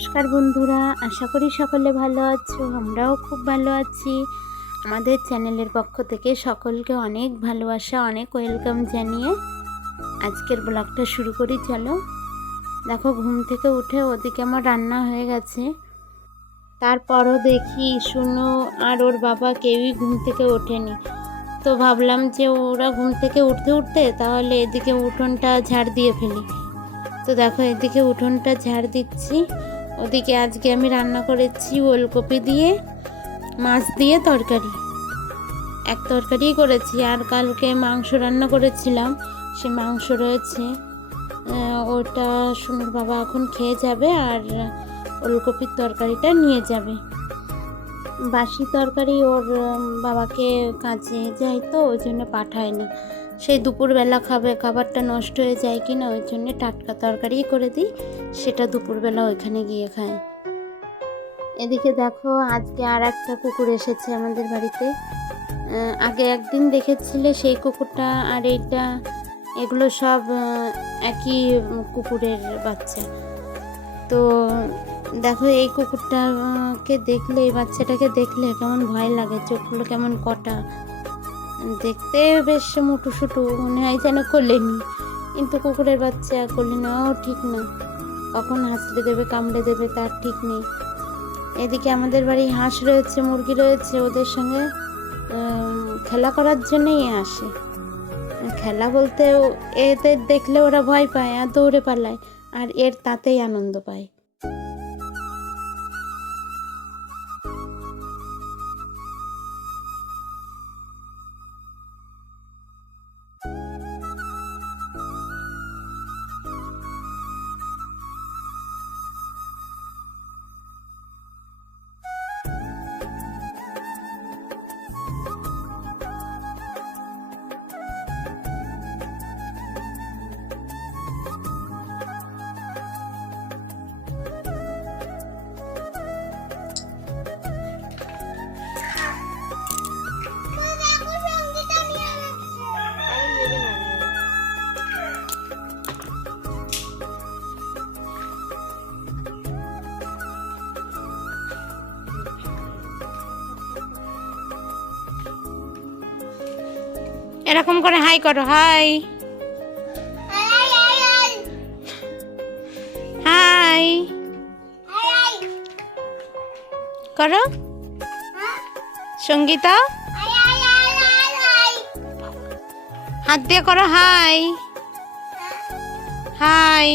নমস্কার বন্ধুরা, আশা করি সকলে ভালো আছো। আমরাও খুব ভালো আছি। আমাদের চ্যানেলের পক্ষ থেকে সকলকে অনেক ভালোবাসা, অনেক ওয়েলকাম জানিয়ে আজকের ব্লগটা শুরু করি। চলো, দেখো ঘুম থেকে উঠে ওদিকে আমার রান্না হয়ে গেছে। তারপরও দেখি শুনু আর ওর বাবা কেউই ঘুম থেকে ওঠেনি। তো ভাবলাম যে ওরা ঘুম থেকে উঠতে উঠতে তাহলে এদিকে উঠোনটা ঝাড় দিয়ে ফেলি। তো দেখো এদিকে উঠোনটা ঝাড় দিচ্ছি। ওদিকে আজকে আমি রান্না করেছি ওলকপি দিয়ে মাছ দিয়ে তরকারি। এক তরকারিই করেছি, আর কালকে মাংস রান্না করেছিলাম, সে মাংস রয়েছে। ওটা শুনুর বাবা এখন খেয়ে যাবে, আর ওলকপির তরকারিটা নিয়ে যাবে। বাসি তরকারি ওর বাবাকে কাজে যায়, তো ওই জন্য পাঠায় না। সেই দুপুরবেলা খাবে, খাবারটা নষ্ট হয়ে যায় কি না, ওই জন্যে টাটকা তরকারিই করে দিই, সেটা দুপুরবেলা ওইখানে গিয়ে খায়। এদিকে দেখো আজকে আর একটা কুকুর এসেছে আমাদের বাড়িতে। আগে একদিন দেখেছিলে সেই কুকুরটা, আর এইটা, এগুলো সব একই কুকুরের বাচ্চা। তো দেখো এই কুকুরটাকে দেখলে, এই বাচ্চাটাকে দেখলে কেমন ভয় লাগে, চোখগুলো কেমন কটা, দেখতে বেশ মুটু সুটু মনে হয় যেন কোলে নি, কিন্তু কুকুরের বাচ্চা কোলে নেওয়াও ঠিক না, কখন হাসলে দেবে কামড়ে দেবে তার ঠিক নেই। এদিকে আমাদের বাড়ি হাঁস রয়েছে, মুরগি রয়েছে, ওদের সঙ্গে খেলা করার জন্যই আসে। খেলা বলতে এদের দেখলে ওরা ভয় পায় আর দৌড়ে পালায়, আর এর তাতেই আনন্দ পায়। এরকম করে হাই করো, হাই হাই করো সঙ্গীতা, হাত দিয়ে করো হাই হাই।